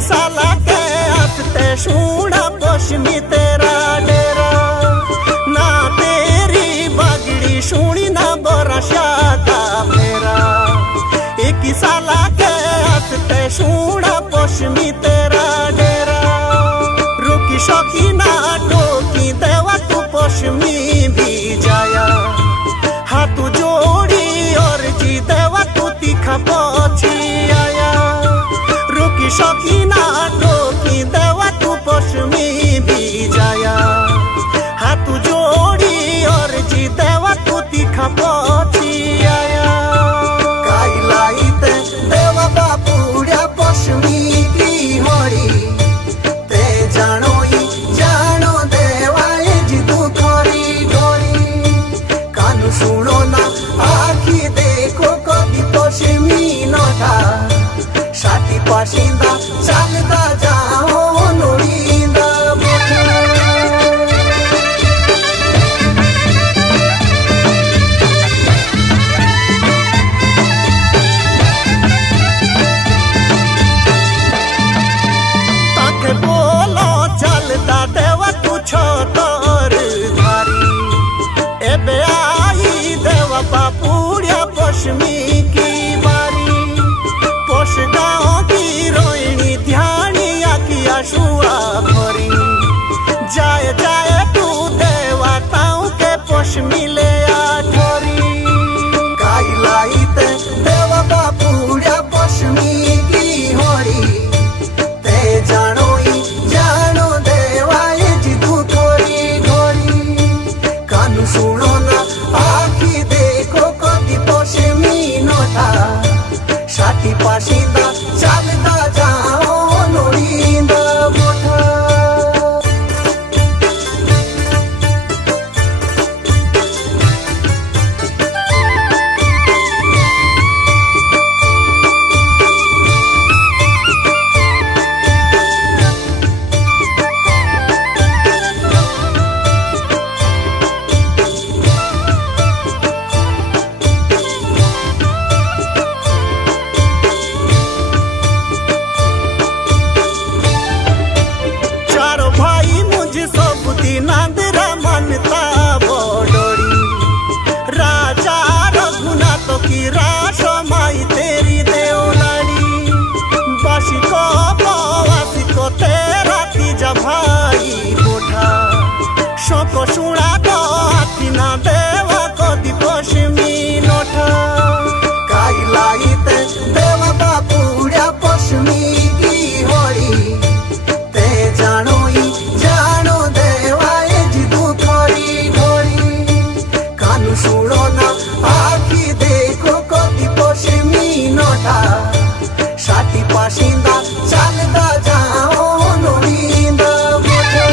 साला के आते शूड़ा पश्चिमी तेरा डेरा ना तेरी बागड़ी सुनी ना बरसा का मेरा एक साला के आते शूड़ा पश्चिमी तेरा डेरा रुकी शौकी ना टोकी देवा तू पश्चिमी भी जाया हाथ जोड़ी और जी देवा तू तीखा पछी आया रुकी शौकी ना टोकी देवा तू पश्चिमी भी जाया हाथ जोड़ी और जी देवा तू तीखा पछी आया काइलाइते देवा बापुड़िया पश्चिमी की होड़ी ते जानो देवा जी तू खरी डोरी कानू सुनो ना आखी देखो कभी पश्चिमी नटा साथी पाशिंदा चलता जाओ नोड़ींदा ताके बोलो चलता देवा तू छोतर धारी एबे आई देवा बापुड़िया पश्चिमी की बारी पोष गाँव की रोहिणी ध्यानी आकिया शुआ भरी जाए जाए तू देवताओं के पश्चिमी ले आठोरी काइलाइते देवा बापुड़िया पश्चिमी की होरी ते जानो देवा जी तू थोरी घोरी कानू सुनो ना आखी देखो कभी पश्चिमी नोटा साथी पाशिंदा चलता जाओ नोड़ींदा मोठा नांदरा मनता बड़ोरी राजा रघुनाथ की राशो माई तेरी देवलाड़ी बासी को बासी को तेरा तीजा भाई बोठा शोको सुना दो हाथी ना देवा को दी पश्चिमी नोठा काइलाइते देवा बापुड़िया पश्चिमी की होड़ी ते जानो सुनो ना आखी देखो कभी पश्चिमी नोटा साथी पाशिंदा चलता जाओ नोड़ींदा मोठा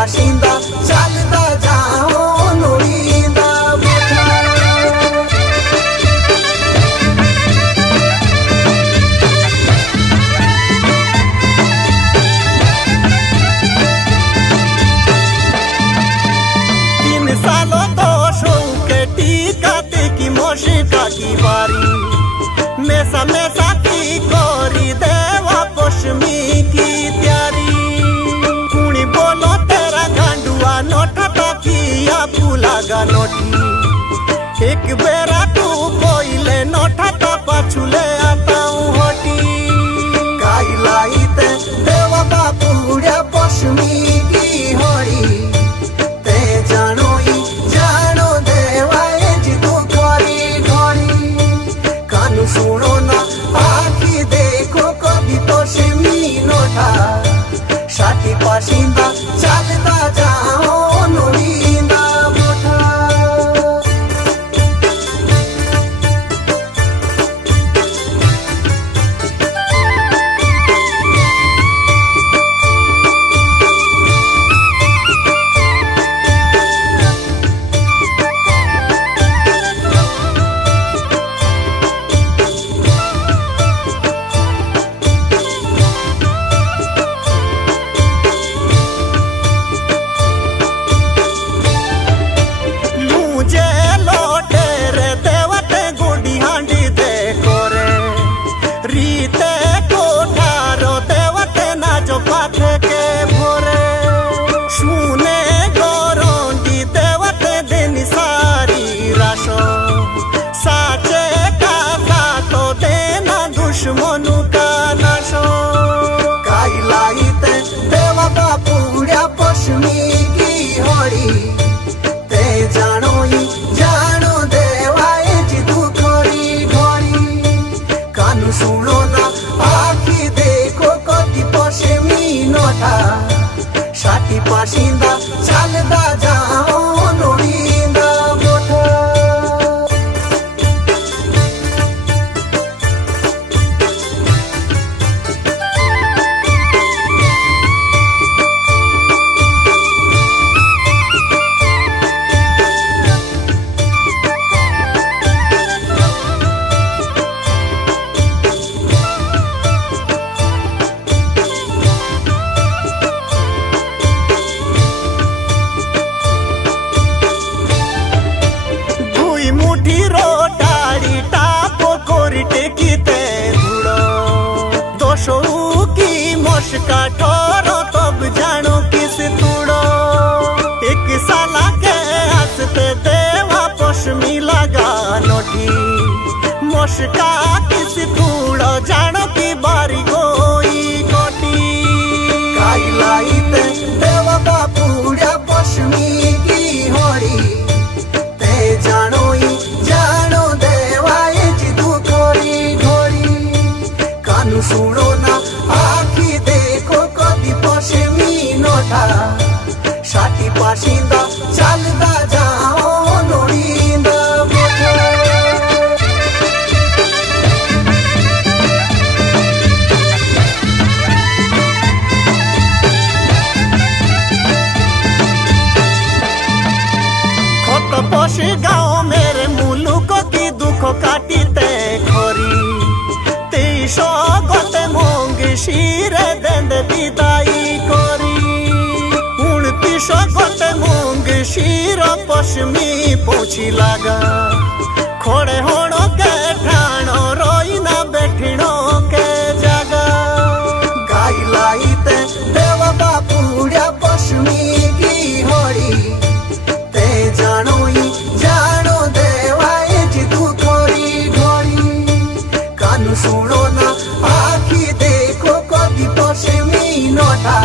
पाशिंदा चलता जाओ लोड़ींदा बोठा। सालों दोषों के टीकाते की मोशिका की बारी मेसा मेसा की कोरी देवा पोषमी की त्यारी कुणी बोलो तेरा गांडुआ नोटा ताकिया पुलागा नोटी एक बेरा तू कोइले नोटा ता पाछुले आता हूँ होटी काई लाई ते देवा बापुड़िया पोषमी की होड़ी सुनो ना आखी देखो कभी पोषमी नोटा शाटी पाशिंदा चलता जाओ लोड़ींदा बोठा। दुश्मनु का नाशो काई लाई ते देवा बापुड़िया पोषमी की होड़ी ते जानो देवाए जिदू खोरी घोड़ी कानू सुनो ना आखी देखो कति पोषमी नोटा शाटी पाशिंदा चलता जाओ लोड़ींदा बोठा। मुठी रोटाड़ी टापो कोरी टेकी ते धुड़ो दोषो की मोशका ठोरो तब जानो किस तुड़ो एक साला के हंसते देवा पोषमी लगा नोटी मोशका किस तुड़ो जानो की बारी गोई कोटी काई लाई ते देवा बापुड़िया पोषमी की होड़ी जानो देवाए जिदू खोरी घोड़ी कानू सुनो ना आखी देखो कभी पोषमी नोटा शाटी पाशिंदा चलता जाओ लोड़ींदा बोठा। खत पोषी गाँव मेरे मुलुक की दुख काटीते खोरी तेईसो गोते मोंग शिरे देंदे विदाई कोरी 29 गोते मोंग शिर पोषमी पहुंची लागा खोड़े होड़ो के ठाणो रोई ना बैठिणो के जागा गाई लाई ते देवा बापुड़िया पोषमी की होड़ी जानो देवाए जिदू खोरी घोड़ी कानू सुनो ना आखी देखो कभी पोषमी नोटा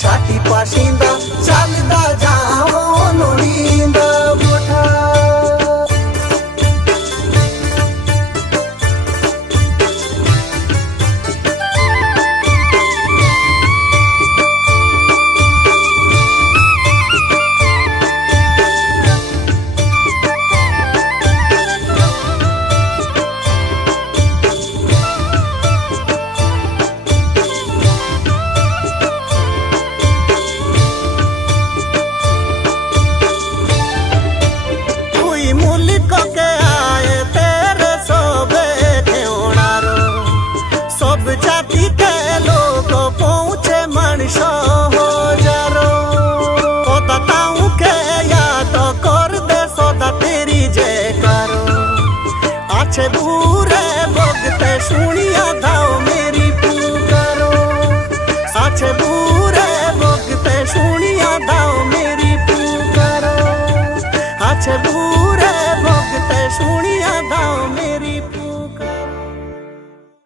शाटी पाशिंदा चलता जाओ लोड़ींदा बोठा। সহজারো কথা তাউকে याद कर दे सदा तेरी जयकारो আছে দূরে বগতে শুনিয়া দাও মেরি পুকারো আছে দূরে বগতে শুনিয়া দাও মেরি পুকারো আছে দূরে